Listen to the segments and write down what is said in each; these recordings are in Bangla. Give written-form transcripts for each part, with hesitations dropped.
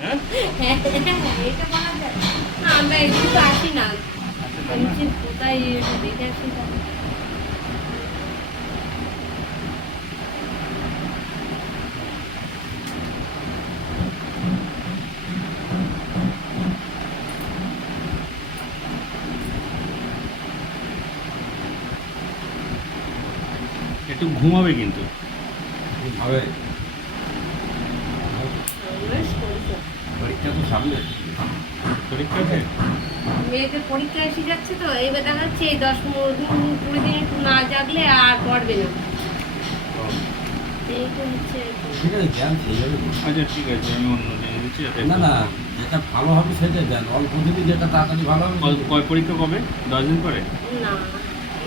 হ্যাঁ এটা বলা যায় না, আমরা এদিকে তো আসি না, নিচে কোথায় দেখে আসি তাহলে। একটু ঘুমাবে কিন্তু। হবে বেশ করেছো। পরীক্ষা তো সামনে। পরীক্ষা আছে? মেয়েদের পরীক্ষা এসে যাচ্ছে তো, এইবার দেখা যাচ্ছে এই 10-15 দিন একটু না জাগলে আর পড়বে না। এই তো হচ্ছে আর কি। ঠিক আছে জ্ঞান সেই যাবে। আচ্ছা ঠিক আছে, আমি অন্য জেনে দিচ্ছি যাতে। না না, যেটা ভালো হবে সেটা জ্ঞান, অল্প দিনই যেটা তাড়াতাড়ি ভালো হবে। কয় পরীক্ষা কবে? 10 দিন পরে? না,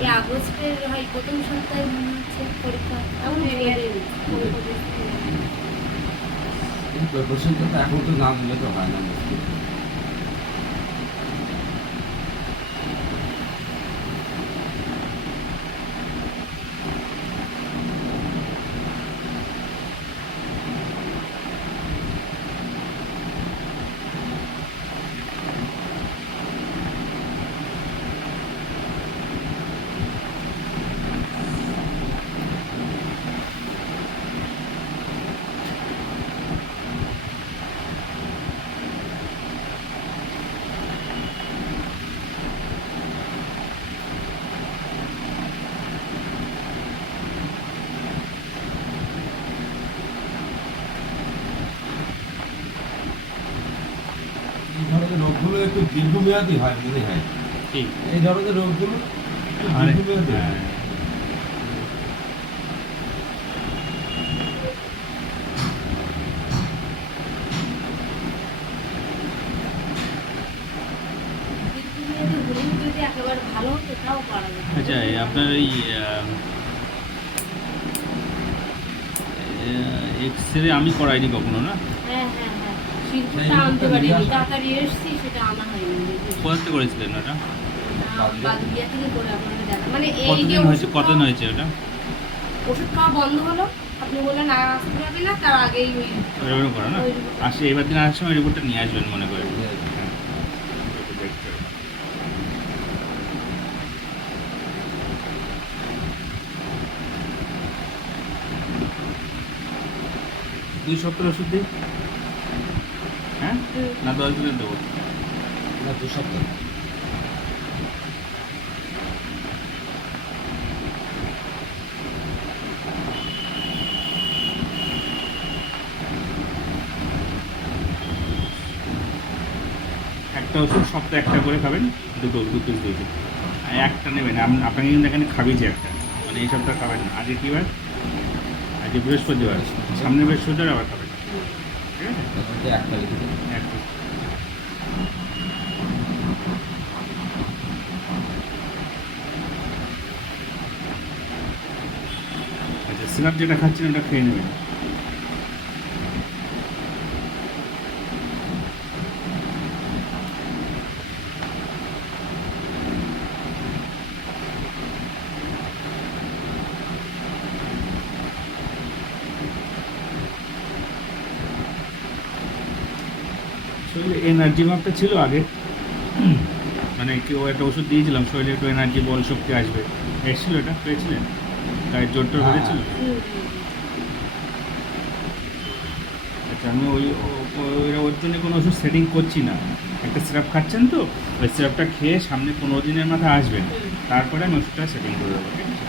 এই আগস্টের হয় প্রথম সপ্তাহে মনে হচ্ছে পরীক্ষা, এমন প্রিপারেশনটা তো এখন তো না দিলে তো হয় না। এই ধরনের রোগগুলো একটু দীর্ঘমেয়াদী হয় মনে হয়। ঠিক। এই ধরনের রোগগুলো একটু আরে, দীর্ঘমেয়াদী হয়। হ্যাঁ। যদি একেবারে ভালো হতো তাও পারা যায়। আচ্ছা আপনার এই এক্স-রে আমি করাইনি কখনো না? হ্যাঁ হ্যাঁ হ্যাঁ, শিল্পটা আনতে পারিনি, তাড়াতাড়ি এসছি, সেটা আনা হয়নি। কোথাতে করেছিলেন ওটা? বাদুড়িয়া থেকে করে আপনাকে দেখা, মানে এই যে কতদিন হয়েছে, ওষুধ কতদিন হয়েছে ওটা? ওষুধ খাওয়া বন্ধ হলো, আপনি বললেন আর আসতে যাবে না, তার আগেই ওই এরকম করো না? ওই report- আসে এবার দিন আসার সময় রিপোর্টটা নিয়ে আসবেন মনে করে। হ্যাঁ। একটু দেখতে হবে। 2 সপ্তাহ ওষুধ দিই? হ্যাঁ না 10 দিনের দেবো? না 2 সপ্তাহ। একটা ওষুধ সপ্তাহে একটা করে খাবেন, দুটো 2 পিস 2 পিস। আর একটা নেবেন আপনাকে কিন্তু এখানে খাবি যে একটা, মানে এই সপ্তাহে খাবেন না। আজকে কী বার? আজকে বৃহস্পতিবার, সামনে বৃহস্পতিবার আবার খাবেন, ঠিক আছে? তখন তো 1 তারিখে দেবে। এক পিস। আচ্ছা সিরাপ যেটা খাচ্ছেন ওটা খেয়ে নেবেন। শরীরে এনার্জি ভাবটা ছিল আগে, মানে কেউ একটা ওষুধ দিয়েছিলাম শরীরে একটু এনার্জি বল শক্তি আসবে, এসেছিল এটা পেয়েছিলেন? গায়ের জোর টোর হয়েছিল? হুম, আচ্ছা আমি ওর জন্য কোনো ওষুধ সেটিং করছি না, একটা সিরাপ খাচ্ছেন তো, ওই সিরাপটা খেয়ে সামনে 15 দিনের মাথায় আসবেন, তারপরে আমি ওষুধটা সেটিং করে দেবো, ঠিক আছে?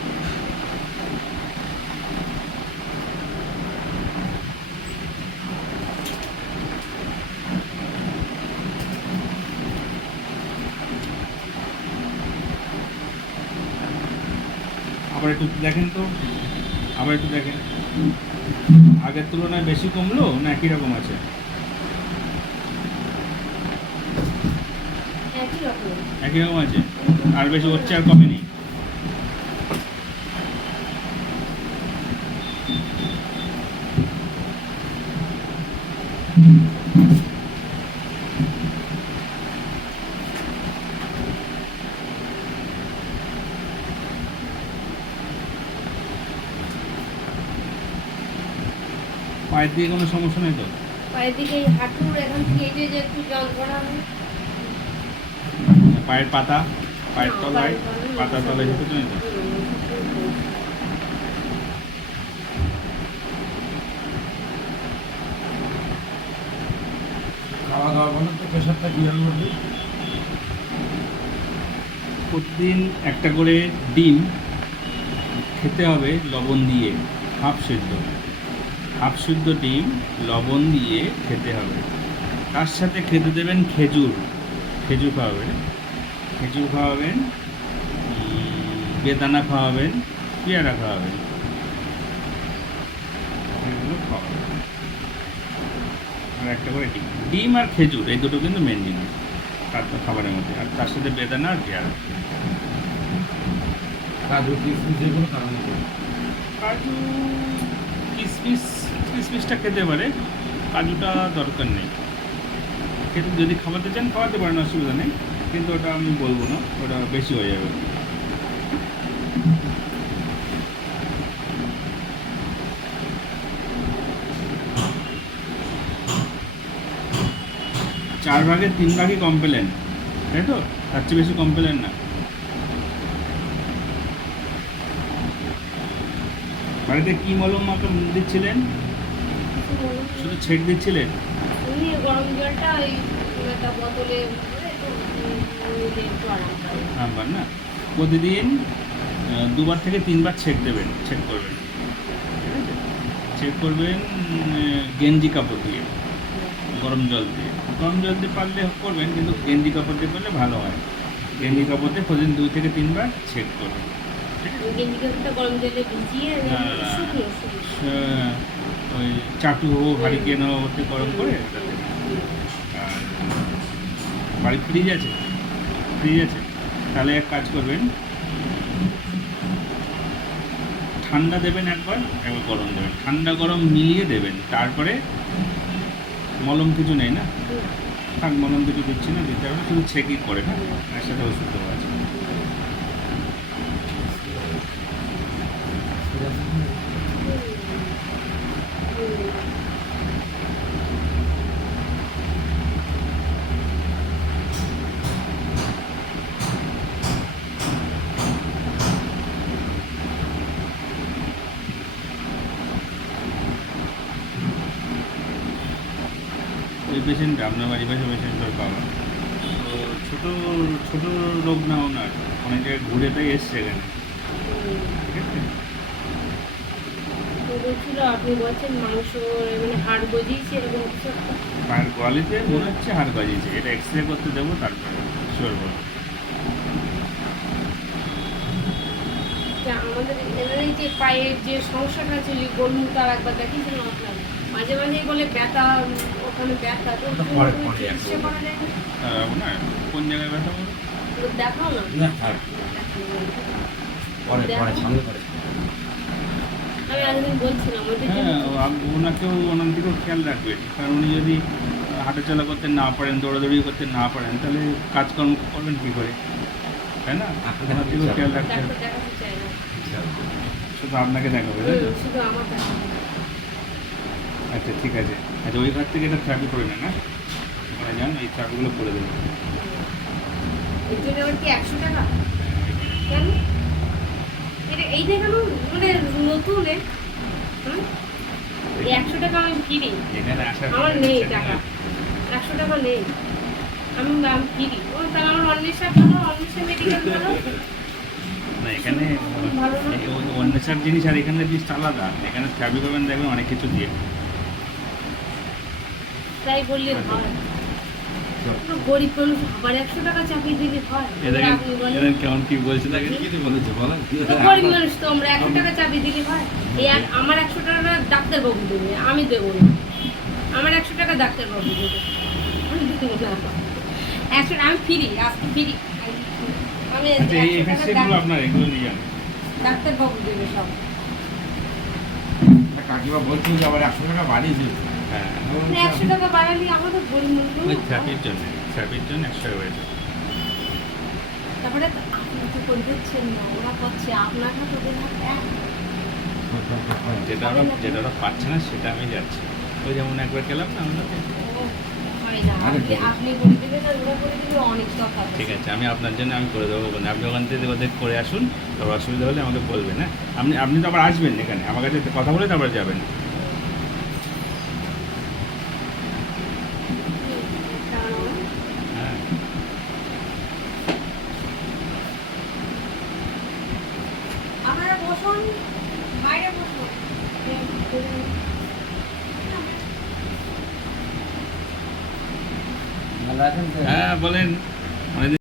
আবার একটু দেখেন তো, আবার একটু দেখেন, আগের তুলনায় বেশি কমলো না একই রকম আছে? একই রকম। একই রকম আছে, আর বেশি হচ্ছে আর কমেনি? পায়ের দিয়ে কোনো সমস্যা নেই তো? পায়ের দিকে এই হাঁটুর এখান থেকে এই যে একটু যন্ত্রণা হয়। পায়ের পাতা, পায়ের না, তলায়, পায়ের পাতার তলায় যেতে তুমি তো। খাওয়া দাওয়া বলেন তো প্রেশারটা কীভাবে করবে? প্রতিদিন একটা করে ডিম খেতে হবে লবণ দিয়ে, হাফ সিদ্ধ ডিম লবণ দিয়ে খেতে হবে। তার সাথে খেতে দেবেন খেজুর খাওয়াবেন, বেদানা খাওয়াবেন, পেয়ারা খাওয়াবেন, এগুলো খাওয়াবেন। আর একটা করে ডিম আর খেজুর, এই দুটো কিন্তু মেন জিনিস খাবারের মধ্যে। আর তার সাথে বেদানা আর পেয়ারা। কাজু কিশমিশ যেগুলো তার মধ্যে কাজু কিশমিশটা খেতে পারে, কাজুটা দরকার নেই। খেতে যদি খাওয়াতে চান খাওয়াতে পারেন, অসুবিধা নেই, কিন্তু ওটা আমি বলবো না, ওটা বেশি হয়ে যাবে। চার ভাগের 3 ভাগই কমপ্লেন, তাই তো? তার চেয়ে বেশি কমপ্লেন না। বাড়িতে কি মলম মতো দিচ্ছিলেন? শুধু ছেঁক দিচ্ছিলেন? এমনি গরম জলটা ওই একটা বোতলে ভরে একটু একটু আরাম পাই। নাম্বার না, প্রতিদিন 2বার থেকে 3বার ছেঁক করবেন, ঠিক আছে? ছেঁক করবেন গেঞ্জি কাপড় দিয়ে, গরম জল দিয়ে পারলে করবেন, কিন্তু গেঞ্জি কাপড় দিয়ে করলে ভালো হয়। গেঞ্জি কাপড় দিয়ে প্রতিদিন 2 থেকে 3বার ছেঁক করবেন, ঠিক আছে? গেঞ্জি কাপড়টা গরম জলে ভিজিয়ে শুকনো ওই চাটু হোক, হারিকেন হোক, ওতে গরম করে ওটা দেবেন। আর বাড়ি ফ্রিজ আছে, তাহলে এক কাজ করবেন, ঠান্ডা দেবেন একবার গরম দেবেন, ঠান্ডা গরম মিলিয়ে দেবেন। তারপরে মলম কিছু নেই না, থাক মলম কিছু দিচ্ছি না, দিতে হবে না, শুধু ছেঁকি করে না, এর সাথে ওষুধ দেওয়া আছে। ওই পেশেন্ট আপনার বাড়ির পাশে পেশেন্টের বাবা, তো ছোটো রোগ না ওনার, অনেক জায়গায় ঘুরে তাই এসছে এখানে, ঠিক আছে? বলছিল আপনি বলছেন মাংস মানে হাড় গজিয়েছে এরকম কিছু একটা। পায়ের গোয়ালিতে মনে হচ্ছে হাড় বাজিয়েছে, এটা এক্সরে করতে দেবো, তারপরে শিওর বলো। আমাদের এখানে যে পায়ের যে সমস্যাটা ছিল গোলমুটা একবার দেখিয়েছিলাম আপনার, মাঝে মাঝেই বলে ব্যথা, ওখানে ব্যথা তো চিকিৎসা করা যায় না। না, কোন জায়গায় ব্যথা বলো? দেখাও না। না থাক পরে সামনে পরে। আমি একদিন বলছিলাম ওইটা হ্যাঁ, ওনার দিকেও খেয়াল রাখবেন, কারণ উনি যদি হাঁটাচলা করতে না পারেন, দৌড়াদৌড়ি করতে না পারেন, তাহলে কাজকর্ম করবেন কী করে, তাই না? ওনার দিকেও খেয়াল রাখতে হবে। ডাক্তার দেখাতে চায় না। শুধু আপনাকে দেখাবে, তাই তো? শুধু আমার দেখাতে। আচ্ছা ঠিক আছে, আচ্ছা ওই ঘর থেকে এটা থেরাপি করে নেন, না ওখানে যান, এই থেরাপিগুলো করে দেবেন। এর জন্য আবার কি 100 টাকা? কেন? এই দেখানো মানে নতুন এই 100 টাকা আমি ফ্রি, এখানে আসার আমার নেই টাকা, 100 টাকা নেই, আমি ফ্রি। ও তাহলে আমার অন্বেষা মেডিকেল ভালো না, এখানে ভালো না? অন্বেষার জিনিস আর এখানে জিনিস আলাদা। এখানে থেরাপি করবেন, দেখবেন অনেক কিছু দিয়ে। তাই বললে হয়? গরিব মানুষ আবার 100 টাকা চাকরি দিলে হয়? এদের আপনি বলেন। এদের কেমন কি বলছে দেখেন? কি বলেছে বলেন? তো গরিব মানুষ তো আমরা 100 টাকা চাকরি দিলে হয়? এই আর আমার 100 টাকা ডাক্তারবাবু দেবে, আমি দেবো না। আমার 100 টাকা ডাক্তারবাবু দেবে, আমি দেবো না। 100 আমি ফ্রি, আজকে ফ্রি। আমি আচ্ছা, এই 100 টাকা এফএসসিগুলো আপনার, এগুলো নিয়ে যান। ডাক্তারবাবু দেবে সব। কাকিমা বলছেন যে আবার 100 টাকা বাড়িয়েছে। হ্যাঁ, 100 টাকা বাড়ালে আমাদের গরিব মানুষ ওই থেরাপির জন্য 100 হয়েছে। তারপরে তো আপনি তো করে দিচ্ছেন না, ওরা করছে, আপনার হাত ওদের হাত এক। যেটা ওরা পাচ্ছে না সেটা আমি যাচ্ছি। ওই যেমন একবার গেলাম না আপনাকে। হয় না, আপনি করে দেবেন আর ওরা করে দেবে, অনেক তফাৎ আছে। ঠিক আছে, আমি আপনার জন্য আমি করে দেবো বলে, আপনি ওখান থেকে ওদের করে আসুন, তারপর অসুবিধা হলে আমাকে বলবেন। হ্যাঁ, আপনি তো আবার আসবেন এখানে আমার কাছে কথা বলে তারপর যাবেন। হ্যাঁ, আপনারা বসুন, বাইরে বসুন। ভালো আছেন তো? হ্যাঁ বলেন।